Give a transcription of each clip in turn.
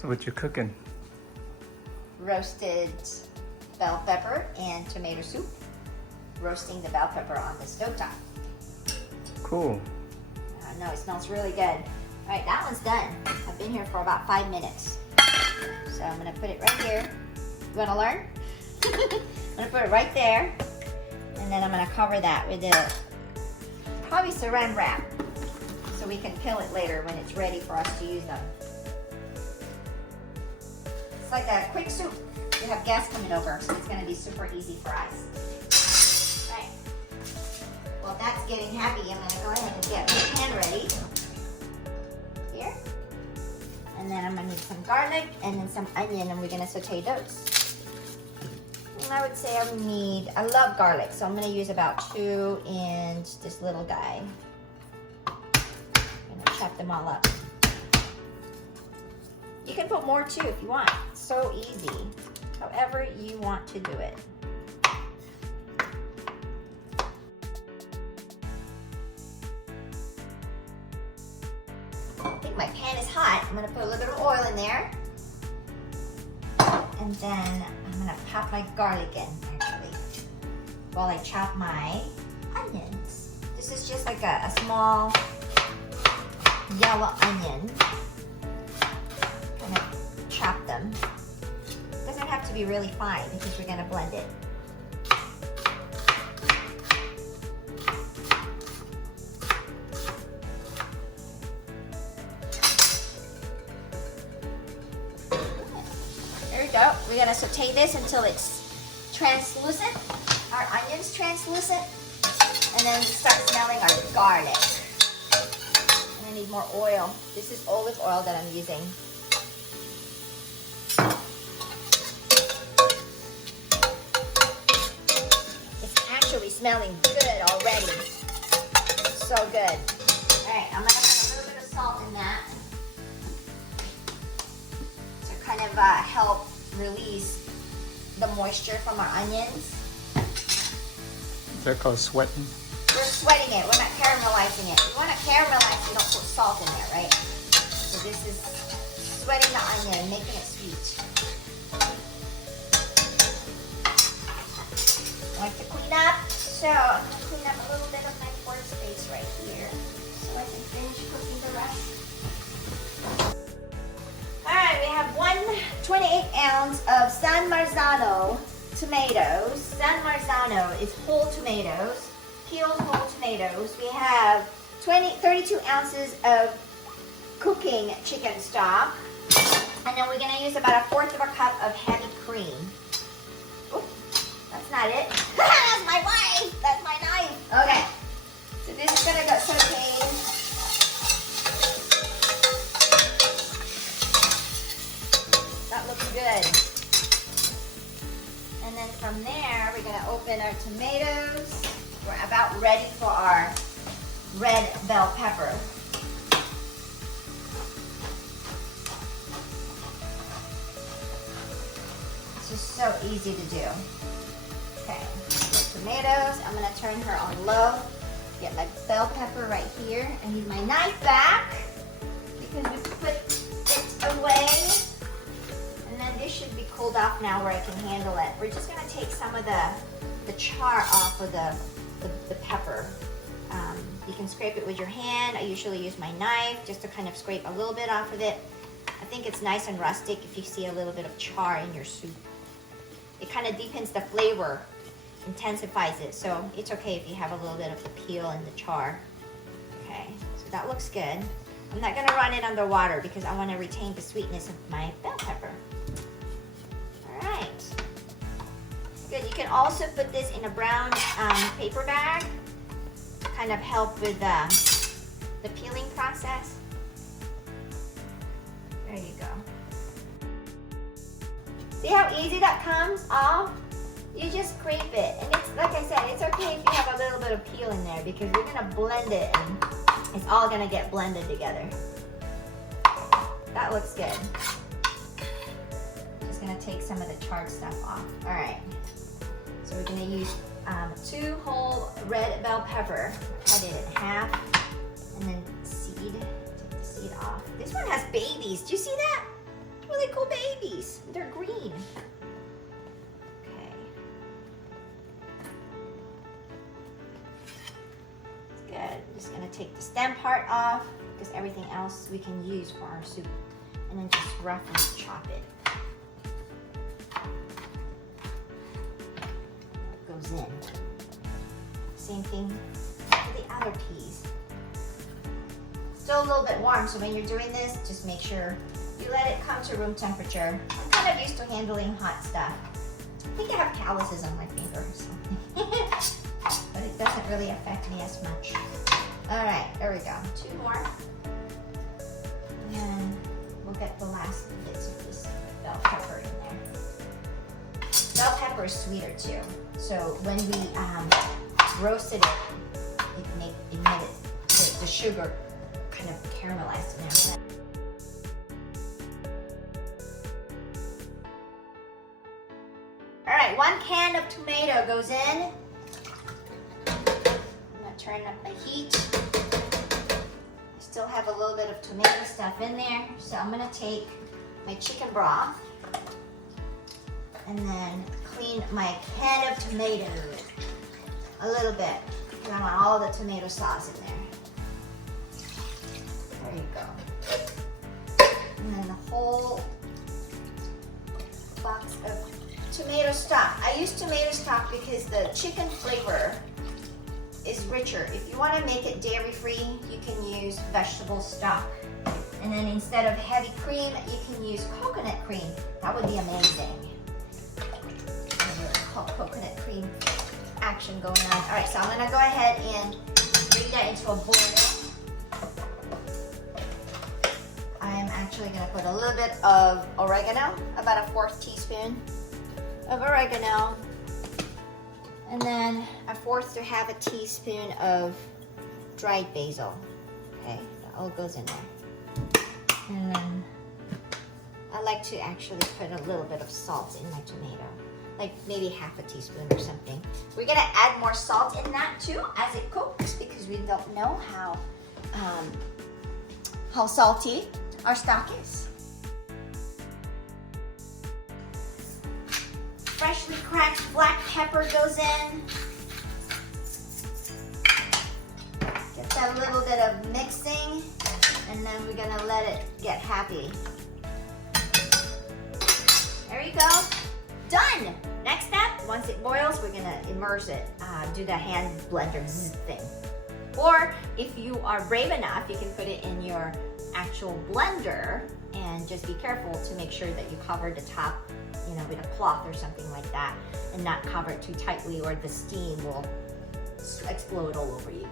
So what you cooking? Roasted bell pepper and tomato soup. Roasting the bell pepper on the stovetop. Cool. No, it smells really good. All right, that one's done. I've been here for about 5 minutes. So I'm gonna put it right here. You wanna learn? I'm gonna put it right there. And then I'm gonna cover that with a probably saran wrap so we can peel it later when it's ready for us to use them. It's like a quick soup. We have guests coming over, so it's gonna be super easy for us. All right. Well, that's getting happy. I'm gonna go ahead and get my pan ready. Here. And then I'm gonna need some garlic and then some onion, and we're gonna saute those. And I would say I love garlic, so I'm gonna use about 2 in this little guy. I'm gonna chop them all up. You can put more too if you want. It's so easy. However you want to do it. I think my pan is hot. I'm gonna put a little bit of oil in there. And then I'm gonna pop my garlic in, actually, while I chop my onions. This is just like a small yellow onion. Gonna chop them. Doesn't have to be really fine because we're gonna blend it. There we go. We're gonna saute this until it's translucent. Our onion's translucent. And then we start smelling our garlic. And I need more oil. This is olive oil that I'm using. It's actually smelling good already. So good. All right, I'm gonna put a little bit of salt in that. Kind of help release the moisture from our onions. Is that called sweating? We're sweating it. We're not caramelizing it. If you want to caramelize, you don't put salt in there, right? So this is sweating the onion, making it sweet. I like to clean up, so I'm going to clean up a little bit of my workspace right here so I can finish cooking the rest. Alright, we have 1/28 ounce of San Marzano tomatoes. San Marzano is whole tomatoes, peeled whole tomatoes. We have 32 ounces of cooking chicken stock. And then we're going to use about 1/4 of a cup of heavy cream. Oop, that's not it. That's my wife! That's my knife! Okay, so this is going to go sauteed. That looks good. And then from there, we're gonna open our tomatoes. We're about ready for our red bell pepper. It's just so easy to do. Okay, tomatoes. I'm gonna turn her on low. Get my bell pepper right here. I need my knife back because we put it away. And then this should be cooled off now where I can handle it. We're just gonna take some of the char off of the pepper. You can scrape it with your hand. I usually use my knife just to kind of scrape a little bit off of it. I think it's nice and rustic if you see a little bit of char in your soup. It kind of deepens the flavor, intensifies it. So it's okay if you have a little bit of the peel and the char. Okay, so that looks good. I'm not gonna run it under water because I wanna retain the sweetness of my bell pepper. All right, good. You can also put this in a brown paper bag, kind of help with the peeling process. There you go. See how easy that comes off? You just scrape it, and it's like I said, it's okay if you have a little bit of peel in there because we're gonna blend it and it's all gonna get blended together. That looks good. Just gonna take some of the charred stuff off. All right, so we're gonna use 2 whole red bell pepper. Cut it in half, and then seed. Take the seed off. This one has babies. Do you see that? really cool babies. They're green. Okay. It's good. I'm just gonna take the stem part off because everything else we can use for our soup. And then just roughly chop it. It goes in. Same thing for the other peas. Still a little bit warm, so when you're doing this, just make sure you let it come to room temperature. I'm kind of used to handling hot stuff. I think I have calluses on my finger or something. But it doesn't really affect me as much. All right, there we go. 2 more. And then we'll get the last bits of this bell pepper in there. Bell pepper is sweeter too. So when we roasted it, it made it, the sugar kind of caramelized in there. All right, 1 can of tomato goes in. I'm gonna turn up the heat. I still have a little bit of tomato stuff in there, so I'm gonna take my chicken broth and then clean my can of tomatoes a little bit, because I want all the tomato sauce in there. There you go. And then the whole box of tomato stock. I use tomato stock because the chicken flavor is richer. If you want to make it dairy-free, you can use vegetable stock. And then instead of heavy cream, you can use coconut cream. That would be amazing. Coconut cream action going on. All right, so I'm gonna go ahead and bring that into a boil. I am actually gonna put a little bit of oregano, about a 1/4 teaspoon of oregano, and then a 1/4 to 1/2 teaspoon of dried basil. Okay, that all goes in there. And then I like to actually put a little bit of salt in my tomato, like maybe 1/2 teaspoon or something. We're gonna add more salt in that too as it cooks, because we don't know how salty our stock is. Freshly cracked black pepper goes in. Get that little bit of mixing, and then we're gonna let it get happy. There you go. Done! Next step, once it boils, we're gonna immerse it. Do the hand blender thing. Or if you are brave enough, you can put it in your actual blender, and just be careful to make sure that you cover the top, you know, with a cloth or something like that, and not cover it too tightly, or the steam will explode all over you.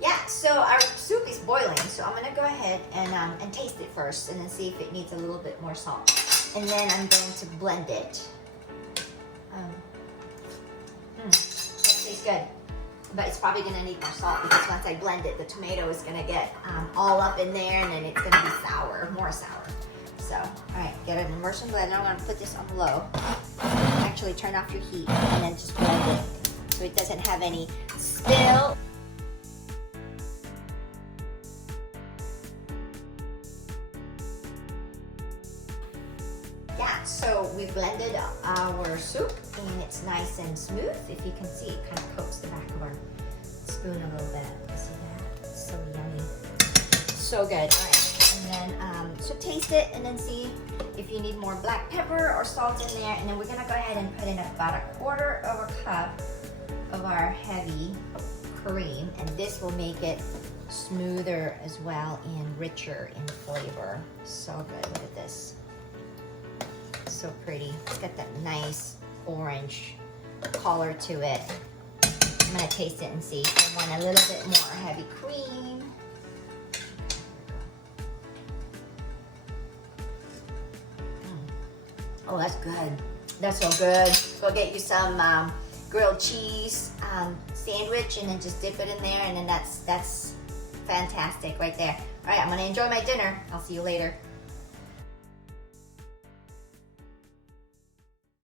Yeah, so our soup is boiling, so I'm gonna go ahead and taste it first, and then see if it needs a little bit more salt. And then I'm going to blend it. That tastes good. But it's probably gonna need more salt, because once I blend it, the tomato is gonna get all up in there, and then it's gonna be sour, more sour. So, all right, get an immersion blender. I'm gonna put this on low. Actually, turn off your heat, and then just blend it so it doesn't have any spill. Yeah, so we blended our soup, and it's nice and smooth. If you can see, it kind of coats the back of our spoon a little bit. See that? It's so yummy. So good. All right. And then, so taste it, and then see if you need more black pepper or salt in there. And then we're gonna go ahead and put in about 1/4 cup of our heavy cream, and this will make it smoother as well and richer in flavor. So good. Look at this. So pretty. It's got that nice orange color to it. I'm gonna taste it and see if I want a little bit more heavy cream. Oh, that's good. That's so good. Go get you some grilled cheese sandwich, and then just dip it in there, and then that's fantastic right there. All right, I'm gonna enjoy my dinner. I'll see you later.